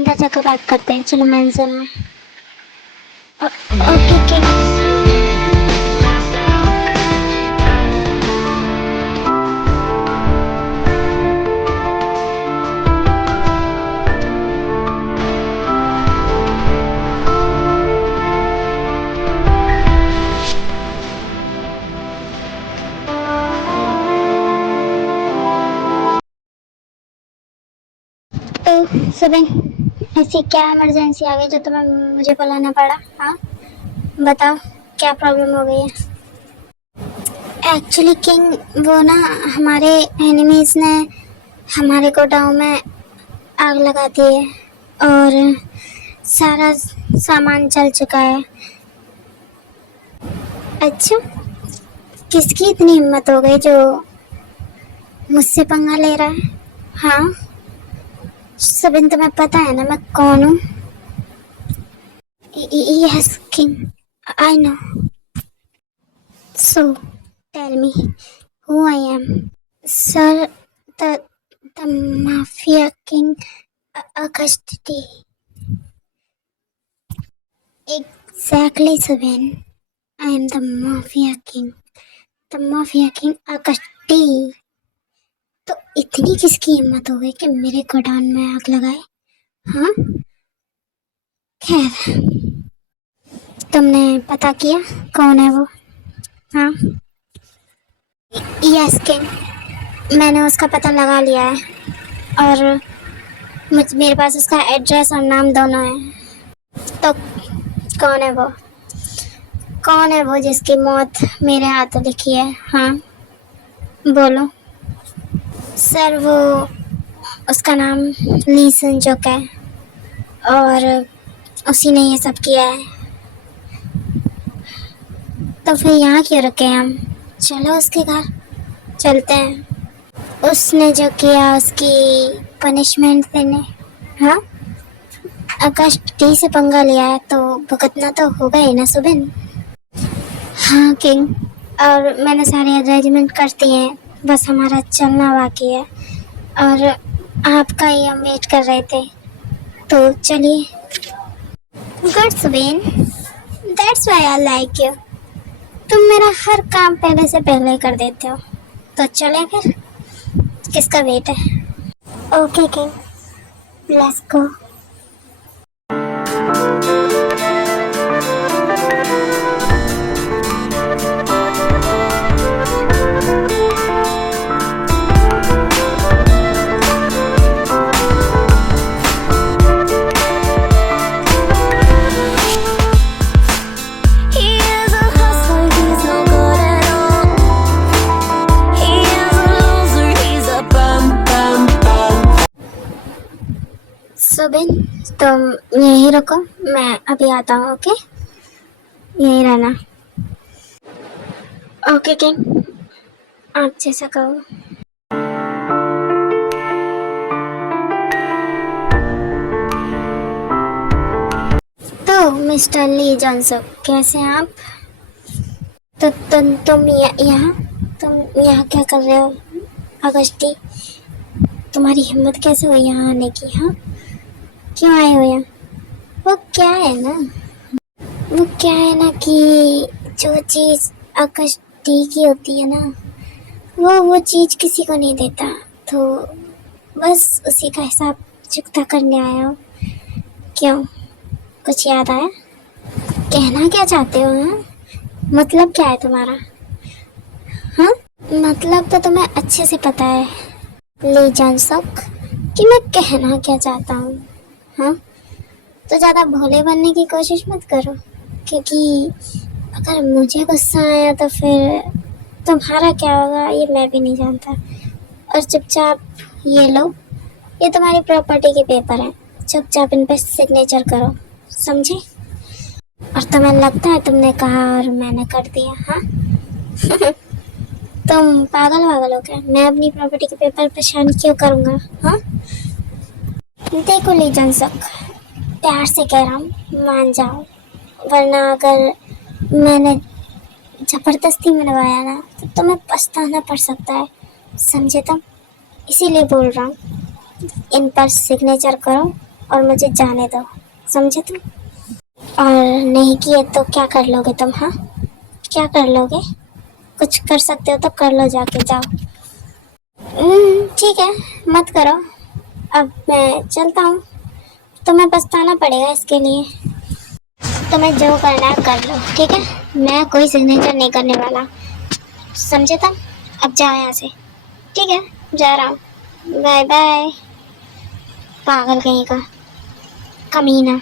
अंदर जाकर बात करते हैं। चलो मेंशन में। Okay okay. तो सुबह ऐसी क्या इमरजेंसी आ गई जो तुम्हें मुझे बुलाना पड़ा? हाँ बताओ, क्या प्रॉब्लम हो गई है? एक्चुअली किंग, वो ना हमारे एनिमीज ने हमारे गोडाउन में आग लगा दी है और सारा सामान जल चुका है। अच्छा, किसकी इतनी हिम्मत हो गई जो मुझसे पंगा ले रहा है? हाँ सुबिन, तुम्हें पता है ना मैं कौन हूँ? Yes king, I know. So, tell me who I am. Sir, the Mafia King Agasti. Exactly, Subin. I am the Mafia King. The Mafia King Agasti. तो इतनी किसकी हिम्मत हो गई कि मेरे गोडाउन में आग लगाए? हाँ खैर, तुमने पता किया कौन है वो? हाँ यस किंग, मैंने उसका पता लगा लिया है और मेरे पास उसका एड्रेस और नाम दोनों है। तो कौन है वो? कौन है वो जिसकी मौत मेरे हाथों लिखी है? हाँ बोलो। सर वो, उसका नाम ली सुनजुक है और उसी ने ये सब किया है। तो फिर यहाँ क्यों रुके हम? चलो उसके घर चलते हैं। उसने जो किया उसकी पनिशमेंट देने। हाँ अगस्त टी से पंगा लिया है तो भुगतना तो होगा ही ना सुबिन। हाँ किंग, और मैंने सारे अरेंजमेंट कर दिए हैं, बस हमारा चलना बाकी है और आपका ही हम वेट कर रहे थे। तो चलिए। Good Subin, that's why I like you. तुम मेरा हर काम पहले से पहले कर देते हो। तो चलें फिर, किसका वेट है? Okay king, let's go. Subin तुम यहीं रुको, मैं अभी आता हूँ। ओके यहीं रहना। ओके किंग, आप जैसा कहो। तो मिस्टर ली जॉनसन, कैसे हैं आप? तो तुम यहाँ क्या कर रहे हो अगस्ती? तुम्हारी हिम्मत कैसे हुई यहाँ आने की? हाँ क्यों आए हो यहाँ? वो क्या है ना कि जो चीज़ अगस्ती की होती है ना, वो चीज़ किसी को नहीं देता, तो बस उसी का हिसाब चुकता करने आया हो। क्यों, कुछ याद आया? कहना क्या चाहते हो? हाँ मतलब क्या है तुम्हारा? हाँ मतलब तो तुम्हें अच्छे से पता है ले जानसक कि मैं कहना क्या चाहता हूँ। हाँ तो ज़्यादा भोले बनने की कोशिश मत करो, क्योंकि अगर मुझे गुस्सा आया तो फिर तुम्हारा क्या होगा ये मैं भी नहीं जानता। और चुपचाप ये लो, ये तुम्हारी प्रॉपर्टी के पेपर हैं, चुपचाप इन पे सिग्नेचर करो, समझे? और तुम्हें लगता है तुमने कहा और मैंने कर दिया? हाँ तुम पागल वागल हो क्या? मैं अपनी प्रॉपर्टी के पेपर पे साइन क्यों करूँगा? हाँ देखो ली जनसक, प्यार से कह रहा हूँ, मान जाओ, वरना अगर मैंने जबरदस्ती मनवाया ना तो तुम्हें पछताना पड़ सकता है, समझे तुम? इसीलिए बोल रहा हूँ, इन पर सिग्नेचर करो और मुझे जाने दो, समझे तुम? और नहीं किए तो क्या कर लोगे तुम? हाँ, क्या कर लोगे? कुछ कर सकते हो तो कर लो, जाके जाओ। ठीक है, मत करो। अब मैं चलता हूँ, तुम्हें पछताना पड़ेगा इसके लिए। तुम्हें जो करना है कर लो, ठीक है? मैं कोई सिग्नेचर नहीं करने वाला, समझे तुम? अब जाओ यहाँ से, ठीक है? जा रहा हूँ, बाय बाय। पागल कहीं का, कमीना।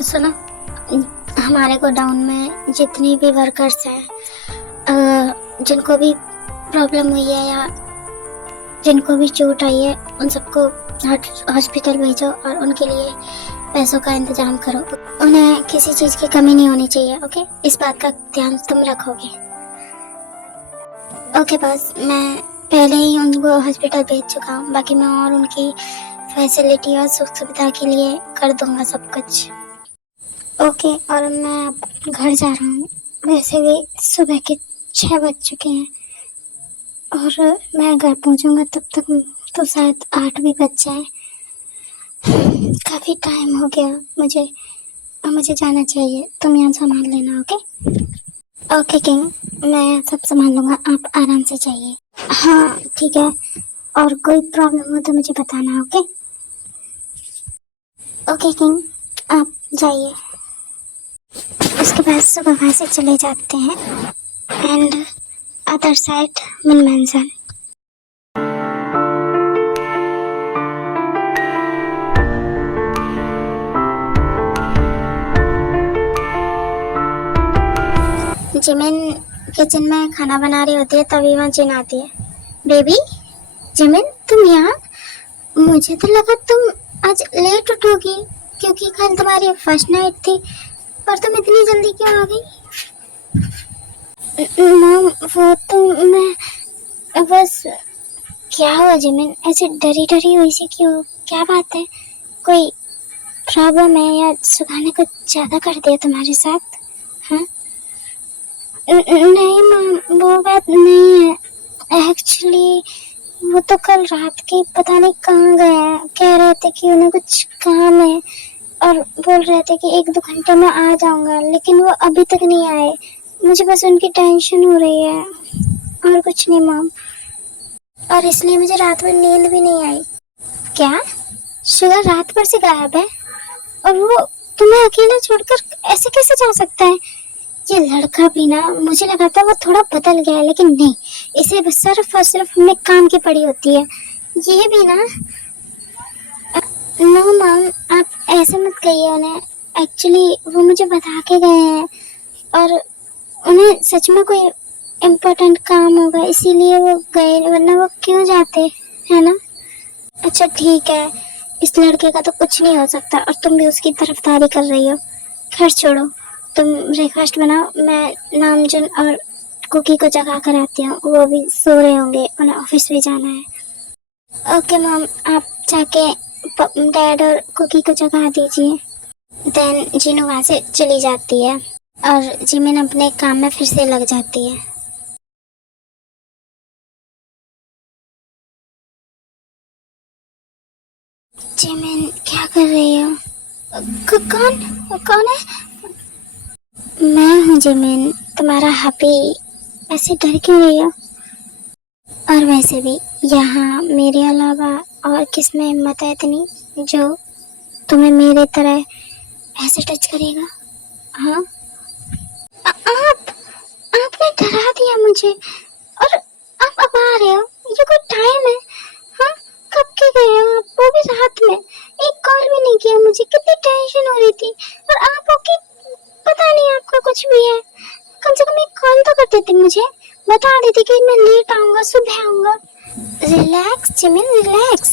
सुनो, हमारे गोडाउन में जितनी भी वर्कर्स हैं, जिनको भी प्रॉब्लम हुई है या जिनको भी चोट आई है, उन सबको हॉस्पिटल भेजो और उनके लिए पैसों का इंतजाम करो। उन्हें किसी चीज़ की कमी नहीं होनी चाहिए, ओके? इस बात का ध्यान तुम रखोगे? ओके बस, मैं पहले ही उनको हॉस्पिटल भेज चुका हूँ, बाकी मैं और उनकी फैसिलिटी और सुख सुविधा के लिए कर दूंगा सब कुछ। ओके, और मैं अब घर जा रहा हूँ। वैसे भी सुबह के 6 बज चुके हैं और मैं घर पहुँचूँगा तब तक तो शायद 8 भी बज जाए। काफ़ी टाइम हो गया मुझे, अब मुझे जाना चाहिए। तुम यहाँ संभाल लेना, ओके? ओके किंग, मैं सब संभाल लूँगा, आप आराम से जाइए। हाँ ठीक है, और कोई प्रॉब्लम हो तो मुझे बताना, ओके? ओके किंग, आप जाइए। उसके बाद सुबह वहाँ से चले जाते हैं एंड अदर साइड मिन मेंशन। जिमिन किचन में खाना बना रही होती है, तभी वहाँ जिन आती है। बेबी जिमिन, तुम यहाँ? मुझे तो लगा तुम आज लेट उठोगी क्योंकि कल तुम्हारी फर्स्ट नाइट थी, पर तुम इतनी जल्दी क्यों आ गई? मॉम, वो तो मैं बस। क्या हुआ जिमिन, ऐसे डरी डरी हुई सी क्यों? क्या बात है? कोई प्रॉब्लम है या सुबह ने कुछ ज़्यादा कर दिया तुम्हारे साथ? हाँ? नहीं मैम, वो बात नहीं है। एक्चुअली वो तो कल रात के पता नहीं कहाँ गए हैं। कह रहे थे कि उन्हें कुछ काम है और बोल रहे थे कि 1-2 घंटे में आ जाऊंगा, लेकिन वो अभी तक नहीं आए। मुझे बस उनकी टेंशन हो रही है और कुछ नहीं मैम, और इसलिए मुझे रात में नींद भी नहीं आई। क्या? शुगर रात भर से गायब है और वो तुम्हें अकेला छोड़कर ऐसे कैसे जा सकता है? ये लड़का भी ना, मुझे लगा था वो थोड़ा बदल गया है, लेकिन नहीं, इसे बस सिर्फ और सिर्फ हमें काम की पड़ी होती है। ये भी ना, नो मैम, आप ऐसे मत कहिए उन्हें। एक्चुअली वो मुझे बता के गए हैं और उन्हें सच में कोई इम्पोर्टेंट काम होगा इसीलिए वो गए, वरना वो क्यों जाते, है ना? अच्छा ठीक है, इस लड़के का तो कुछ नहीं हो सकता और तुम भी उसकी तरफदारी कर रही हो। खैर छोड़ो, तुम ब्रेकफास्ट बनाओ, मैं नामजुन और कुकी को जगा कर आती हूँ। वो भी सो रहे होंगे, उन्हें ऑफिस भी जाना है। ओके मैम, आप जाके डैड और कुकी को जगा दीजिए। देन जिनू वहाँ से चली जाती है और जिमिन अपने काम में फिर से लग जाती है। जिमिन क्या कर रही हो? कौन कौन है? मैं हूँ जिमिन, तुम्हारा हबी। ऐसे डर क्यों रही हो? और वैसे भी यहाँ मेरे अलावा और किस में हिम्मत है इतनी जो तुम्हें मेरे तरह ऐसे टच करेगा? हाँ? आप आपने डरा दिया मुझे और आप अब आ रहे हो? ये कोई टाइम है? हाँ, कब के गए हो आप, वो भी रात में? एक कॉल भी नहीं किया मुझे, कितनी टेंशन हो रही थी। और आप हो कि पता नहीं आपका कुछ भी है। कम से कम एक कॉल तो कर देते, मुझे बता देते कि मैं लेट आऊंगा, सुबह आऊंगा। Relax Jimin, relax.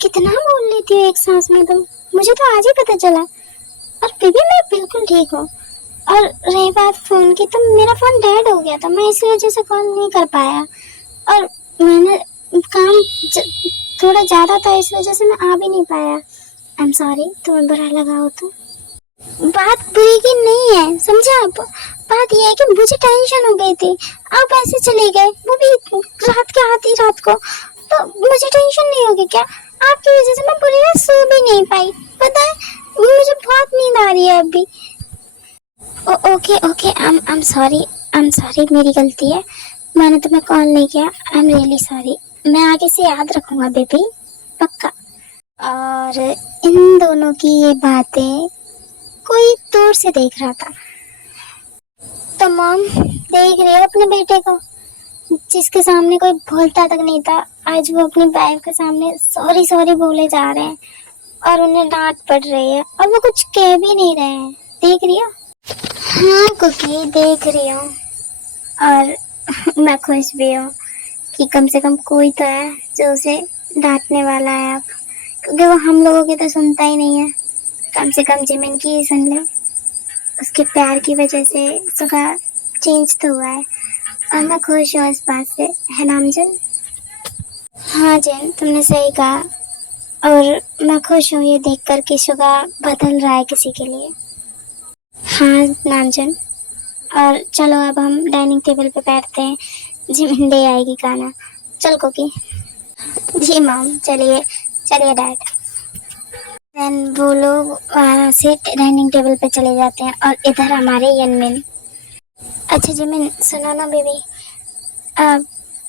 कितना बोल लेती हो एक सांस में तुम, मुझे तो आज ही पता चला। और बेबी मैं बिल्कुल ठीक हूँ। और रही बात फोन की, तो मेरा फोन डेड हो गया था, मैं इस वजह से कॉल नहीं कर पाया। और मैंने काम थोड़ा ज़्यादा था, इस वजह से मैं आ भी नहीं पाया। आई एम सॉरी, तुम्हें बुरा लगा हो तो। बात बुरी की नहीं है, समझा आप? बात यह है कि मुझे टेंशन हो गई थी, आप ऐसे चले गए, वो भी रात के आधी रात को, तो मुझे टेंशन नहीं होगी क्या? आपकी वजह से मैं पूरी रात सो भी नहीं पाई, पता है? मुझे बहुत नींद आ रही है अभी। Okay okay, I am sorry, मेरी गलती है, मैंने तुम्हें कॉल नहीं किया। आई एम रियली सॉरी, मैं आगे से याद रखूंगा बेबी, पक्का। और इन दोनों की ये बातें कोई दूर से देख रहा था। तो मॉम देख रही है अपने बेटे को, जिसके सामने कोई बोलता तक नहीं था, आज वो अपनी वाइफ के सामने सॉरी सॉरी बोले जा रहे हैं और उन्हें डांट पड़ रही है और वो कुछ कह भी नहीं रहे हैं। देख रही हो? हाँ कुकी, देख रही हूँ। और मैं खुश भी हूँ कि कम से कम कोई तो है जो उसे डांटने वाला है अब, क्योंकि वो हम लोगों की तो सुनता ही नहीं है। कम से कम जिमिन की ही सुन ले, उसके प्यार की वजह से सुबह चेंज तो हुआ है और मैं खुश हूँ इस बात से, है ना अमजन? हाँ जिन, तुमने सही कहा और मैं खुश हूँ ये देखकर कि सुबह बदल रहा है किसी के लिए। हाँ नामजन, और चलो अब हम डाइनिंग टेबल पे बैठते हैं, जिमिन ले आएगी खाना। चल कोकी। जी मॉम, चलिए चलिए डैड। देन वो लोग वहाँ से डाइनिंग टेबल पे चले जाते हैं और इधर हमारे यनमिन। अच्छा जिमिन सुनो ना बेबी, अब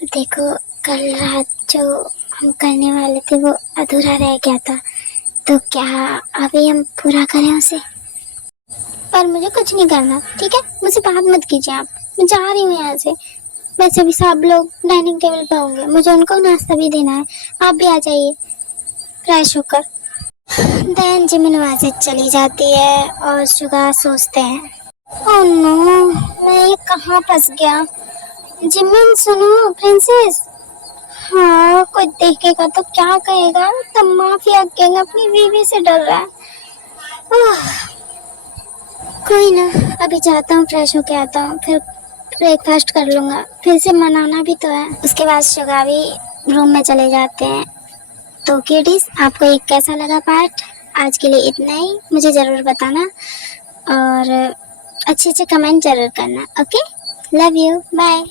देखो कल रात जो हम करने वाले थे वो अधूरा रह गया था, तो क्या अभी हम पूरा करें उसे? पर मुझे कुछ नहीं करना, ठीक है? मुझे बात मत कीजिए आप, मैं जा रही हूँ यहाँ से। वैसे भी सब लोग डाइनिंग टेबल पे होंगे, मुझे उनको नाश्ता भी देना है, आप भी आ जाइए फ्रेश होकर। देन जिमिन वहाँ से चली जाती है और सुगा सोचते हैं, ओह नो, मैं ये कहाँ फंस गया। जिमिन सुनो प्रिंसेस। हाँ, कोई देखेगा तो क्या कहेगा, तब माफिया गैंग अपनी बीवी से डर रहा है। कोई ना, अभी जाता हूँ, फ्रेश होके आता हूँ, फिर ब्रेकफास्ट कर लूँगा, फिर से मनाना भी तो है। उसके बाद शुगा भी रूम में चले जाते हैं। तो किडीज, आपको ये कैसा लगा पार्ट? आज के लिए इतना ही। मुझे ज़रूर बताना और अच्छे अच्छे कमेंट ज़रूर करना। Okay, love you, bye.